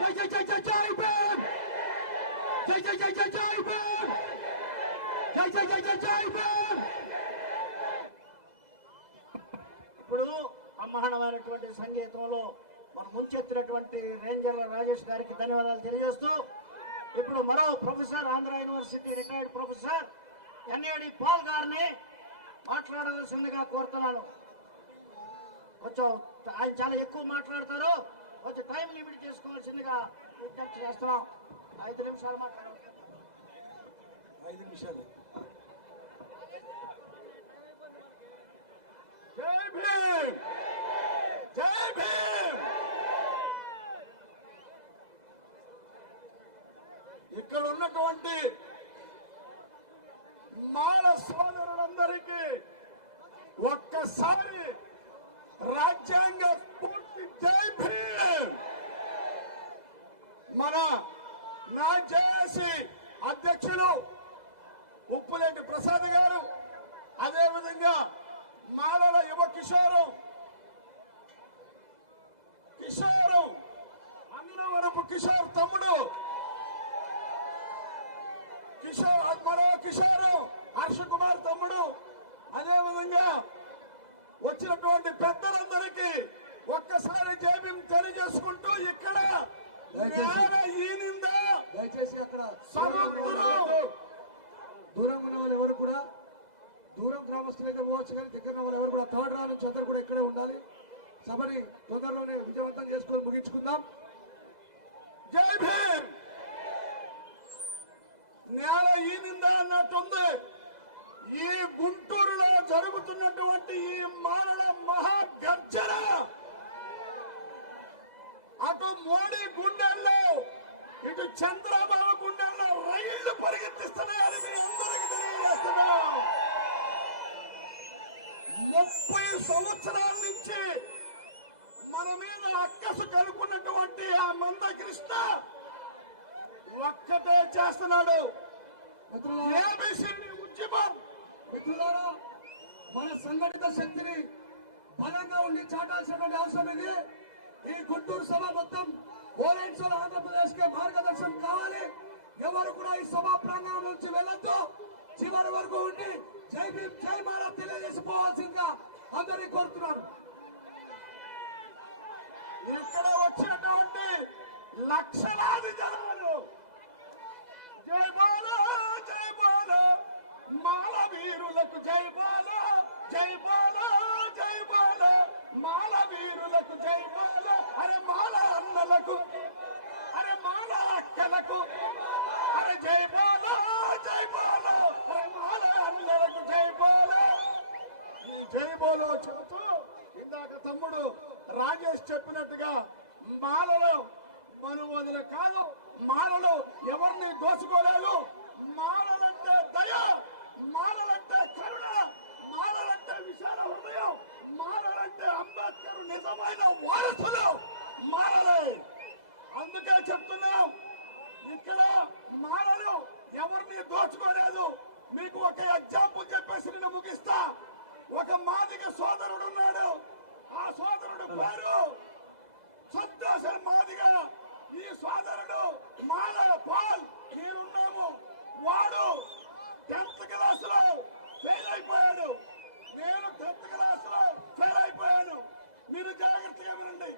జై జై జై జై జై భీమ్ జై జై జై జై జై భీమ్ జై జై జై జై జై భీమ్. ఇప్పుడు బ్రహ్మాండమైనటువంటి సంగీతంలో మనం ముంచెత్తినటువంటి రేంజర్ల రాజేష్ గారికి ధన్యవాదాలు తెలియజేస్తూ ఇప్పుడు మరో professor Andhra university retired professor NAD Paul గారిని మాట్లాడవలసిందిగా కోరుతున్నాను. కొంచెం ఆయన చాలా ఎక్కువ మాట్లాడతారు, కొంచెం టైం లిమిట్ చేసుకోవాల్సిందిగా విజ్ఞప్తి చేస్తున్నాం. 5 నిమిషాలు మాట్లాడాలి. 5 నిమిషాలు. జై భీమ్ జై భీమ్. ఇక్కడ ఉన్నటువంటి మాల సోదరులందరికీ ఒక్కసారి రాజ్యాంగ స్ఫూర్తి జై భీమ్. మన నా జేఏసీ అధ్యక్షులు ఉప్పులేటి ప్రసాద్ గారు, అదేవిధంగా మాలల యువ కిషోరం అన్నవరపు కిషోర్ తమ్ముడు మరో కిషోరు హర్ష కుమార్ తమ్ముడు, అదేవిధంగా వచ్చినటువంటి పెద్దలందరికీ ఒక్కసారి జైభీం తెలియజేసుకుంటూ ఇక్కడ ఈనిందా దయచేసి అక్కడ సముద్రం దూరంగా ఉన్న వాళ్ళు ఎవరు కూడా, దూరం గ్రామస్తులు అయితే పోవచ్చు కానీ దగ్గర ఉన్న వాళ్ళు ఎవరు కూడా థర్డ్ రా నుంచి అందరూ కూడా ఇక్కడే ఉండాలి. సభని తొందరలోనే విజయవంతం చేసుకొని ముగించుకుందాం. జై భీమ్. నేల ఈనిందా అన్నట్టుంది. ఈ గుంటూరులో జరుగుతున్నటువంటి ఈ మానవ మహాగర్జన అటు మోడీ గుండెల్లో ఇటు చంద్రబాబు గుండెల్లో రైళ్లు పరిగెత్తిస్తున్నాయని మీ అందరికీ తెలియజేస్తున్నాం. 30 సంవత్సరాల నుంచి మన మీద అక్కసు కనుక్కున్నటువంటి ఆ మందకృష్ణ ఒక్కటే చేస్తున్నాడు. ఏబిసిడి ఉద్యమం. మిత్రులారా, మన సంఘటిత శక్తిని బలంగా ఉండి చాటాల్సినటువంటి అవసరం ఇది. ఈ గుంటూరు సభ మొత్తం ఓలైన్సోల్ ఆంధ్రప్రదేశ్ కే మార్గదర్శనం కావాలి. ఎవరు కూడా ఈ సభా ప్రాంగణం నుంచి వెళ్ళొద్దు. చివరి వరకు ఉండి జై భీమ్ జై మాలా తెలియజేసిపోవాల్సిందిగా అందరినీ కోరుతున్నాను. ఇక్కడ వచ్చినటువంటి లక్షలాది జనాలు జై బోలో మాల వీరులకు జై బోలో మాల వీరులకు జై బోలో. అరే మాల అన్నలకు, అరే మాల అక్కలకు, అరే జై బోలో అరే మాల అన్నలకు జై బోలో. జై బోలో చెబుతూ ఇందాక తమ్ముడు రాజేష్ చెప్పినట్టుగా మాలలో మనువదులు కాదు, మాలలు ఎవరిని దోచుకోలేదు. మాలలంటే దయ, మాలలంటే కరుణ, మాలలంటే విశాల హృదయం, మాలలంటే అంబేద్కర్ నిజమైన వారసులు మాలలే. అందుకే చెప్తున్నాం, ఇక్కడ మాలలు ఎవరిని దోచుకోలేదు. మీకు ఒక ఎగ్జాంపుల్ చెప్పేసి నేను ముగిస్తా. ఒక మాదిగ సోదరుడు ఉన్నాడు. ఆ సోదరుడు పేరు సంతోషం మాదిగా. ఈ సోదరుడు మాల పాల్ నేనున్నాము. వాడు 10th క్లాసులో ఫెయిల్ అయిపోయాడు. నేను 10th క్లాసులో ఫెయిల్ అయిపోయాను. మీరు జాగ్రత్తగా వినండి.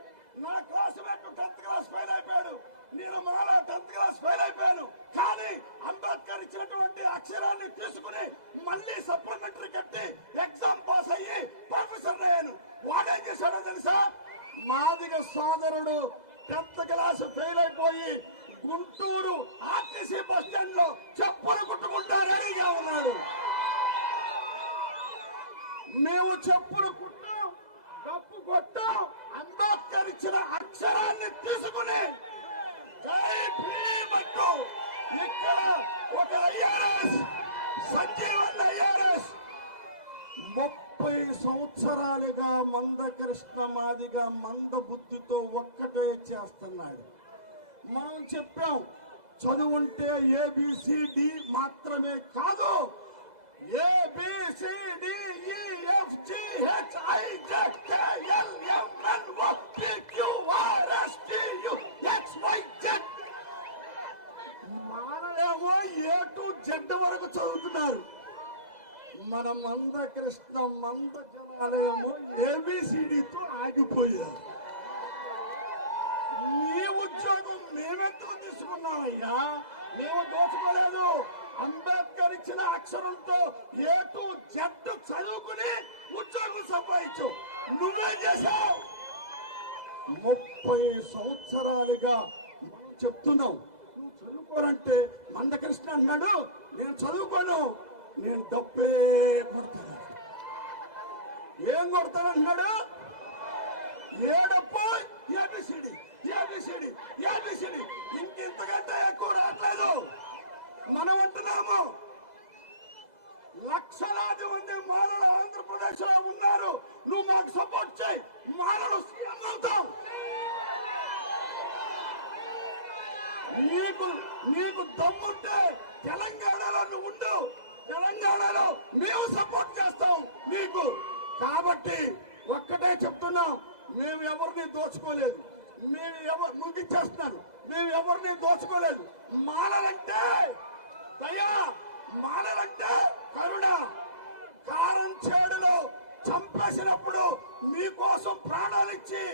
నా క్లాసుమేట్ 10th క్లాస్ ఫెయిల్ అయిపోయాడు. నేను మాల 10th క్లాస్ ఫెయిల్ అయిపోయాను. కానీ అంబేద్కర్ ఇచ్చినటువంటి అక్షరాన్ని తీసుకుని మళ్ళీ సప్లిమెంటరీ కట్టి ఎగ్జామ్ పాస్ అయ్యి ప్రొఫెసర్ అయ్యాను. వాడేం చేశాడో తెలుసా? మాదిగ సోదరుడు 10th క్లాస్ ఫెయిల్ అయిపోయి గుంటూరు ఆర్టీసీ బస్ స్టాండ్ లో చెప్పులు కుట్టుకుంటా రెడీగా ఉన్నాడు. మేము చెప్పులు కుట్టాం, డప్పు కొట్టాం. అంబేద్కర్ ఇచ్చిన అక్షరాన్ని తీసుకుని జై భీమ్ అంటూ ఇక్కడ ఒక ఐఆర్ఎస్ సంజీవన్ ఐఆర్ఎస్ 30 సంవత్సరాలుగా మందకృష్ణ మాదిగా మంద బుద్ధితో ఒక్కటే చేస్తున్నాడు. మనం చెప్పాం, చదువుంటే ఏబిసిడి మాత్రమే కాదు, ABCDEFGHIJKLMNOPQRSTUXY 10th వరకు చదువుతున్నారు. మన మందకృష్ణ మంద జనాలయము ABCDతో ఆగిపోయారు. మీ ఉద్యోగం మేమెందుకు తీసుకున్నామయ్యా? మేము దోచుకోలేదు. అంబేద్కర్ ఇచ్చిన అక్షరంతో A to Z చదువుకుని ఉద్యోగం సంపాదించు. నువ్వే చేశావు. 30 సంవత్సరాలుగా మనం చెప్తున్నాం నువ్వు చదువుకోరంటే మందకృష్ణ అన్నాడు, నేను చదువుకోను, నేను డబ్బే కొడతాను. ఏం కొడతానన్నాడు? ఏ డబ్బు? ABCD ABCD ABCD. ఇంకెంతకంటే ఎక్కువ రావట్లేదు. మనం అంటున్నాము లక్షలాది మంది మాలలు ఆంధ్రప్రదేశ్ లో ఉన్నారు. నువ్వు మాకు సపోర్ట్ చేయి, మాలలు సీఎం అవుతాం. నీకు దమ్ముంటే తెలంగాణలో నువ్వు ఉండు. తెలంగాణలో మేము సపోర్ట్ చేస్తాం నీకు. కాబట్టి ఒక్కటే చెప్తున్నాం, మేము ఎవరిని దోచుకోలేదు. ముగించేస్తున్నాను, మేము ఎవరిని దోచుకోలేదు. మాలలంటే దయా, మాలలంటే కరుణ. కారం చేడులో చంపేసినప్పుడు మీకోసం ప్రాణాలిచ్చి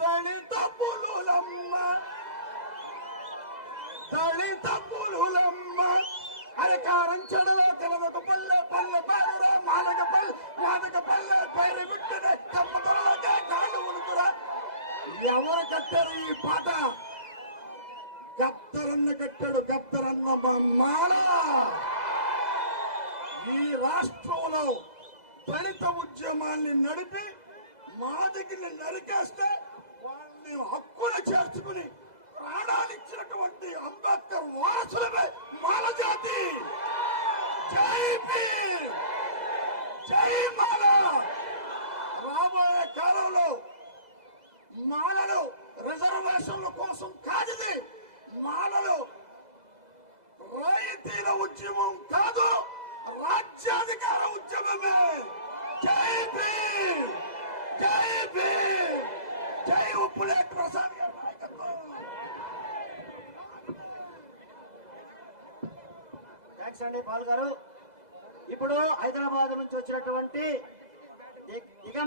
దళిత పులులమ్మ అరకారం చెడులో తెలవక పల్లె పల్లె పేరురా మాదక పల్లె పైరు విట్టునే కమ్మతలకే కాళ్ళు ఉనుకురా. ఎవరు కట్టారు ఈ పాట? గద్దరన్న కట్టాడు. గద్దరన్న మాల. ఈ రాష్ట్రంలో దళిత ఉద్యమాన్ని నడిపి మాదిగిని నరికేస్తే వాళ్ళని హక్కులు చేర్చుకుని ప్రాణాలు ఇచ్చినటువంటి అంబేద్కర్ వారసులమే మాల జాతి. జై భీమ్, జై మాల. రాబోయే కాలంలో మాలలు రిజర్వేషన్ల కోసం కాదు, మాలలు రాయితీల ఉద్యమం కాదు, రాజ్యాధికార ఉద్యమమే. జై భీమ్, జై భీమ్, జై ఉప్పులే ప్రసాద్ గారి నాయకత్వం. థ్యాంక్స్ అండి పాల్ గారు. ఇప్పుడు హైదరాబాద్ నుంచి వచ్చినటువంటి